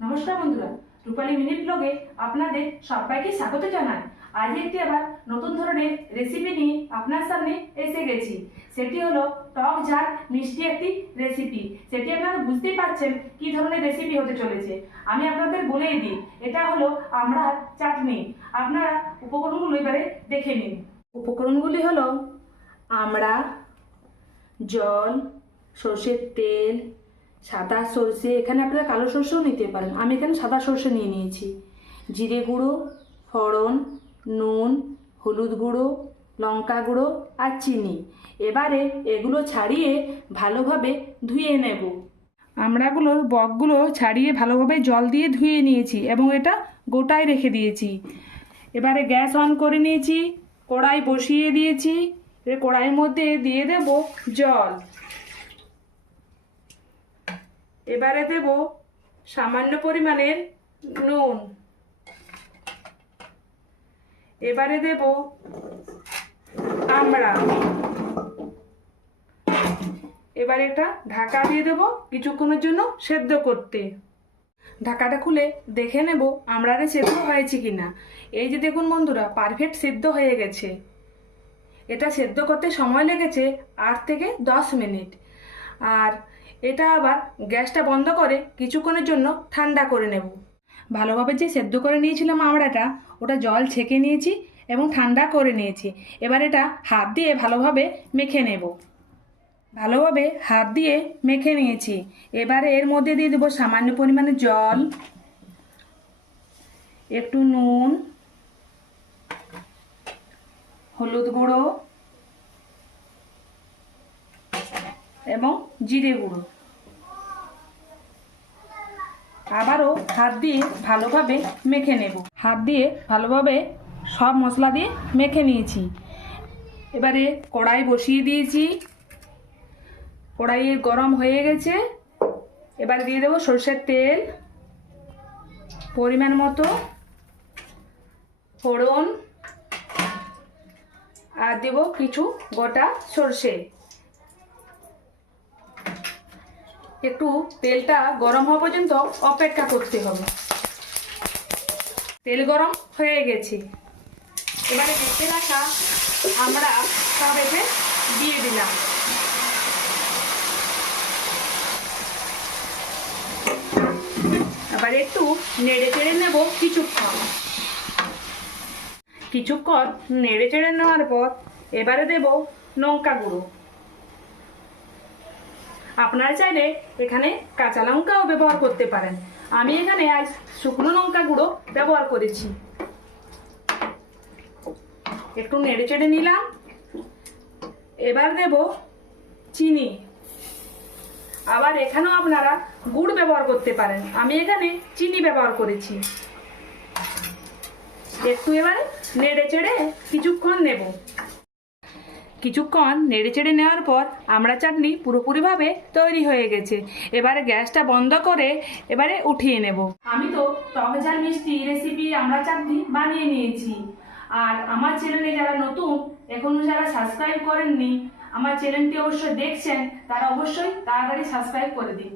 নমস্কার বন্ধুরা, রূপালী মিনি ব্লগে আপনাদের সবাইকে স্বাগত জানাই। আজ একটি আবার নতুন ধরনের রেসিপি নিয়ে আপনার সামনে এসে গেছি। সেটি হলো টক ঝাল মিষ্টি একটি রেসিপি। সেটি আপনারা বুঝতেই পারছেন কি ধরনের রেসিপি হতে চলেছে। আমি আপনাদের বলেই দিই, এটা হলো আমড়ার চাটনি। আপনারা উপকরণগুলো এবারে দেখে নিন। উপকরণগুলি হলো আমড়া, জল, সর্ষের তেল, সাদা সর্ষে, এখানে আপনারা কালো সর্ষেও নিতে পারেন, আমি এখানে সাদা সর্ষে নিয়ে নিয়েছি, জিরে গুঁড়ো, ফোড়ন, নুন, হলুদ গুঁড়ো, লঙ্কা গুঁড়ো আর চিনি। এবারে এগুলো ছাড়িয়ে ভালোভাবে ধুয়ে নেব। আমড়াগুলোর বকগুলো ছাড়িয়ে ভালোভাবে জল দিয়ে ধুয়ে নিয়েছি এবং এটা গোটায় রেখে দিয়েছি। এবারে গ্যাস অন করে নিয়েছি, কড়াই বসিয়ে দিয়েছি। এবার কড়াইয়ের মধ্যে দিয়ে দেব জল। এবারে দেব সামান্য পরিমাণের নুন। এবারে দেব আমড়া। এবারে এটা ঢাকা দিয়ে দেব কিছুক্ষণের জন্য সেদ্ধ করতে। ঢাকাটা খুলে দেখে নেব আমড়ারে সেদ্ধ হয়েছে কিনা। এই যে দেখুন বন্ধুরা, পারফেক্ট সেদ্ধ হয়ে গেছে। এটা সেদ্ধ করতে সময় লেগেছে 8 থেকে 10 মিনিট। আর এটা আবার গ্যাসটা বন্ধ করে কিছুক্ষণের জন্য ঠান্ডা করে নেব। ভালোভাবে যে সেদ্ধ করে নিয়েছিলাম আমড়াটা, ওটা জল ছেঁকে নিয়েছি এবং ঠান্ডা করে নিয়েছি। এবার এটা হাত দিয়ে ভালোভাবে মেখে নেব। ভালোভাবে হাত দিয়ে মেখে নিয়েছি। এবারে এর মধ্যে দিয়ে দেবো সামান্য পরিমাণে জল, একটু নুন, হলুদ গুঁড়ো এবং জিরে গুঁড়ো। আবারও হাত দিয়ে ভালোভাবে মেখে নেব। হাত দিয়ে ভালোভাবে সব মশলা দিয়ে মেখে নিয়েছি। এবারে কড়াই বসিয়ে দিয়েছি, কড়াইয়ে গরম হয়ে গেছে। এবারে দিয়ে দেবো সরষের তেল, পরিমাণ মতো ফোড়ন, আর দেব কিছু গোটা সরষে। একটু তেলটা গরম হওয়া পর্যন্ত অপেক্ষা করতে হবে। তেল গরম হয়ে গেছে। এবারে মেখে রাখা আমরা সব এতে দিয়ে দিলাম। এবার একটু নেড়ে চেড়ে নেব কিছুক্ষণ নেড়ে চেড়ে নেওয়ার পর এবারে দেব লঙ্কা গুঁড়ো। আপনারা চাইলে এখানে কাঁচা লঙ্কাও ব্যবহার করতে পারেন। আমি এখানে আজ শুকনো লঙ্কা গুঁড়ো ব্যবহার করেছি। একটু নেড়ে চেড়ে নিলাম। এবার দেব চিনি। আবার এখানেও আপনারা গুড় ব্যবহার করতে পারেন, আমি এখানে চিনি ব্যবহার করেছি। একটু এবারে নেড়ে চেড়ে কিছুক্ষণ নেব। কিছুক্ষণ নেড়ে চেড়ে নেওয়ার পর আমড়া চাটনি পুরোপুরিভাবে তৈরি হয়ে গেছে। এবারে গ্যাসটা বন্ধ করে এবারে উঠিয়ে নেব। আমি তো টক ঝাল মিষ্টি রেসিপি আমড়া চাটনি বানিয়ে নিয়েছি। আর আমার চ্যানেলে যারা নতুন, এখনো যারা সাবস্ক্রাইব করেননি, আমার চ্যানেলটি অবশ্যই দেখছেন, তারা অবশ্যই তাড়াতাড়ি সাবস্ক্রাইব করে দিন।